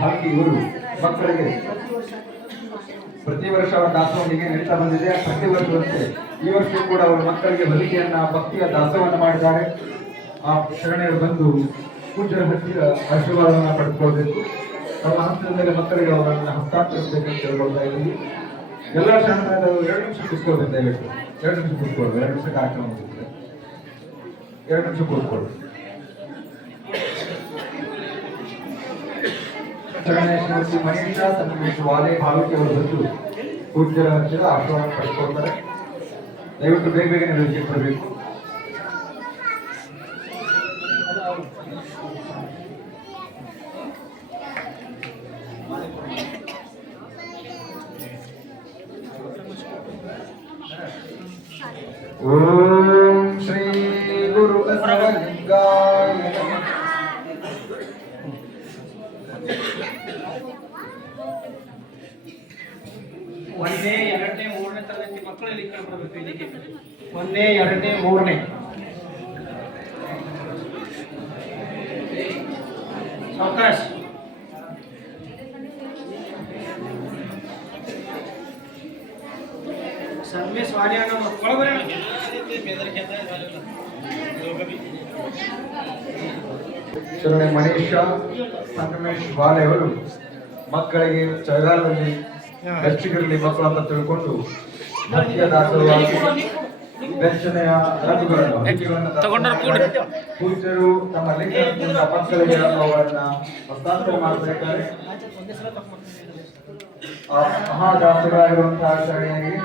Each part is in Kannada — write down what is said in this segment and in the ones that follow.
ಭಾಗಿ ಇವರು ಮಕ್ಕಳಿಗೆ ಪ್ರತಿ ವರ್ಷ ಅವರ ದಾಸೋಹನಿಗೆ ನಡೀತಾ ಬಂದಿದೆ. ಪ್ರತಿ ವರ್ಷದಂತೆ ಈ ವರ್ಷ ಕೂಡ ಅವರ ಮಕ್ಕಳಿಗೆ ಹೊಲಿಗೆಯನ್ನ ಭಕ್ತಿಯ ದಾಸೋಹವನ್ನು ಮಾಡಿದ್ದಾರೆ. ಆ ಶರಣೆಯರು ಬಂದು ಪೂಜ್ಯರ ಹತ್ತಿರ ಆಶೀರ್ವಾದವನ್ನು ಪಡೆದುಕೊಳ್ಬೇಕು. ತಮ್ಮ ಹಂತದ ಮೇಲೆ ಮಕ್ಕಳಿಗೆ ಅವರನ್ನು ಹಸ್ತಾಂತರಿಸಬೇಕಂತ ಕೇಳ್ಕೊಳ್ತಾ ಇದ್ದೀವಿ. ಎಲ್ಲ ಶರಣರು 2 ನಿಮಿಷ ಕೂತ್ಕೊಳ್ಬೇಕು. ದಯವಿಟ್ಟು 2 ನಿಮಿಷ ಕೂತ್ಕೊಳ್ಬೇಕು. 2 ನಿಮಿಷ ಕಾರ್ಯಕ್ರಮ ಮುಗಿದ್ರೆ 2 ನಿಮಿಷ ಕೂತ್ಕೊಳ್ಳಿ. ಶರಣೆ ಶ್ರೀಮತಿ ಮನೀಷಾ ಸಂಗಮೇಶ್ ವಾಲೆ ಭಾವಿಕೆ ಅವರು ಬಂದು ಪೂಜ್ಯರ ಹತ್ತಿರ ಆಶೀರ್ವಾದ ಪಡೆದುಕೊಳ್ತಾರೆ. ದಯವಿಟ್ಟು ಬೇಗ ಬೇಗನೆ ವೇದಿಕೆ ಬರಬೇಕು. ಓಂ ಶ್ರೀ ಗುರು ಬಸವಲಿಂಗಾಯ ನಮಃ. ಒಂದೇ ಎರಡನೇ ಮೂರನೇ ತರಗತಿ ಮಕ್ಕಳು ಇಲ್ಲಿ ಬರಬೇಕು. ಇಲ್ಲಿಗೆ 1ನೇ 2ನೇ 3ನೇ ಅವಕಾಶ. ಸನ್ಮೆ ಸ್ವಾರ್ಯಾನ ಮಕ್ಕಳು ಬರೋಣ. ಶರಣೆ ಮನೀಷಾ ಸಂಗಮೇಶ್ ವಾಲೆ ಅವರು ಮಕ್ಕಳಿಗೆ ಚಳಿಗಾಲದಲ್ಲಿ ಬೆಚ್ಚಗಿರಲಿ ಮಕ್ಕಳು ಅಂತ ತಿಳ್ಕೊಂಡು ಭಕ್ತಿಯ ದಾಸೋಹವಾಗಿ ಬೆಚ್ಚನೆಯ ರಘುಗಳನ್ನು ಪೂಜ್ಯರು ತಮ್ಮ ಲಿಂಗದಿಂದ ಮಕ್ಕಳಿಗೆ ಅವುಗಳನ್ನ ಹಸ್ತಾಂತರ ಮಾಡಬೇಕಾದ್ರೆ ಮಹಾದಾಸರಾಗಿರುವಂತಹ ಶರಣೆಯರಿಗೆ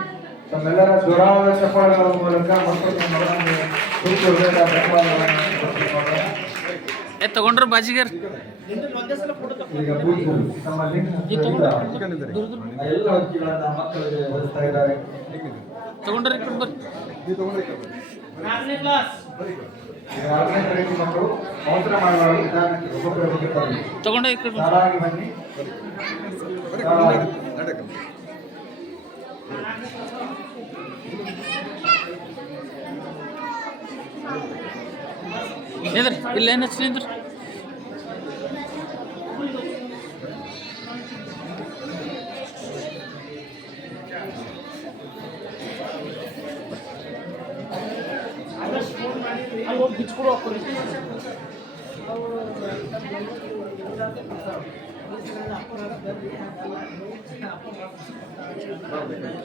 ತಮ್ಮೆಲ್ಲರ ಜ್ವರಾದ ಚಪ್ಪಾಳೆಗಳ ಮೂಲಕ ಮಕ್ಕಳಿಗೆ ಮಗನಿಗೆ ತಗೊಂಡ್ರು ಬಾಜಿಗರ್ ಈಗ ಪೂಜ್ಯರು ತಮ್ಮ ಲಿಂಗದಿಂದ ಎಲ್ಲ ಅಕ್ಕಿಗಳನ್ನ ಮಕ್ಕಳಿಗೆ ಹೊಲಿಸ್ತಾ ಇದ್ದಾರೆ. ತಗೊಂಡ್ರಿ ನಾಲ್ಕನೇ ಕ್ಲಾಸ್ 6ನೇ ತರಗತಿ ಮಕ್ಕಳು ಅವಸರ ಮಾಡುವ ವಿಧಾನಕ್ಕೆ ಒಬ್ಬೊಬ್ಬರಿಗೆ ತಗೊಂಡ ಸಾರಾಗಿ ಬನ್ನಿ. ಇಲ್ಲ ಏನು ಹಚ್ಚಿದ್ರು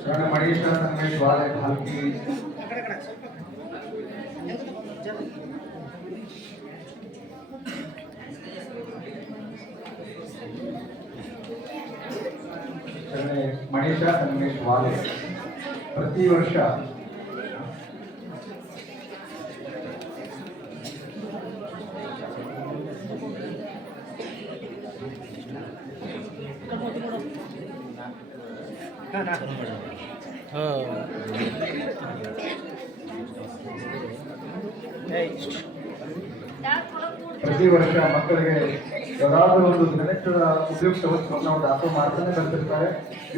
ಶರಣ ಮಣೇಶ್ವರ ಸಂಗಮೇಶ್ ವಾಲೆ ಭಾಲ್ಕಿ ಶರಣೆ ಮಣೇಶಾ ಸಂಗಮೇಶ್ ವಾಲೆ ಪ್ರತಿ ವರ್ಷ ಮಕ್ಕಳಿಗೆ ಯಾವುದಾದ್ರೂ ಒಂದು ದಿನನಿತ್ಯದ ಉಪಯುಕ್ತ ವಸ್ತುವನ್ನು ನಾವು ದಾಸೋಹ ಮಾಡ್ತಾನೆ ಬರ್ತಿರ್ತಾರೆ.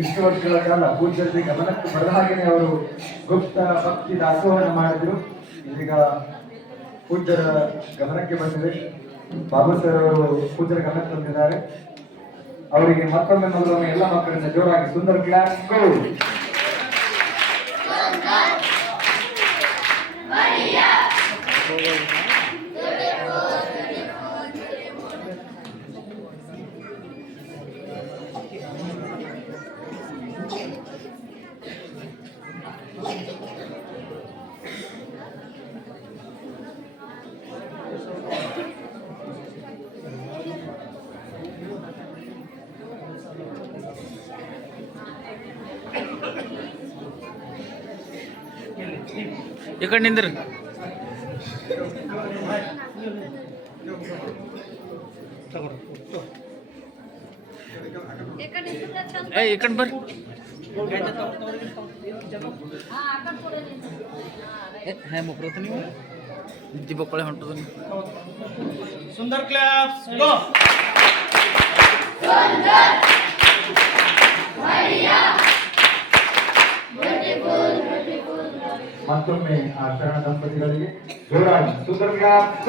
ಇಷ್ಟು ವರ್ಷಗಳ ಕಾಲ ಪೂಜ್ಯರಿಗೆ ಗಮನಕ್ಕೆ ಬರದ ಹಾಗೆಯೇ ಅವರು ಗುಪ್ತ ಭಕ್ತಿ ದಾಸೋಹವನ್ನು ಮಾಡಿದ್ರು. ಇದೀಗ ಪೂಜ್ಯರ ಗಮನಕ್ಕೆ ಬಂದಿದೆ. ಬಾಬು ಸರ್ ಅವರು ಪೂಜ್ಯರ ಗಮನಕ್ಕೆ ತಂದಿದ್ದಾರೆ. ಅವರಿಗೆ ಮತ್ತೊಮ್ಮೆ ಮೊದಲೊಮ್ಮೆ ಎಲ್ಲ ಮಕ್ಕಳಿಂದ ಜೋರಾಗಿ ಸುಂದರ ಕ್ಲಾಸ್ ಗೋ. ಈ ಕಡೆ ನಿಂದ್ರಿ. ಈ ಕಡೆ ಬರ್ರಿ. ಮುಗ್ರತ ನೀವು ವಿದ್ಯೆ ಬಕ್ಕಳೆ ಹೊಂಟದ. ಸುಂದರ್ ಕ್ಲಾಸ್ ಗೋ. ಮತ್ತೊಮ್ಮೆ ಆ ಶರಣ ದಂಪತಿಗಳಿಗೆ ಜೋರಾಗಿ ಸುಂದರ ಕ್ಲಾಸ್.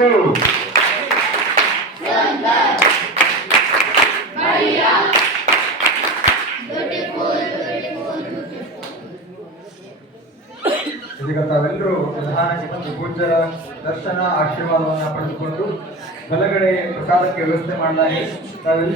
ಇದೀಗ ತಾವೆಲ್ಲರೂ ನಿಧಾನಕ್ಕೆ ಬಂದು ಪೂಜ್ಯರ ದರ್ಶನ ಆಶೀರ್ವಾದವನ್ನ ಪಡೆದುಕೊಂಡು ಬಲಗಡೆ ಪ್ರಸಾದಕ್ಕೆ ವ್ಯವಸ್ಥೆ ಮಾಡಲಾಗಿದೆ. ತಾವೆಲ್ಲರೂ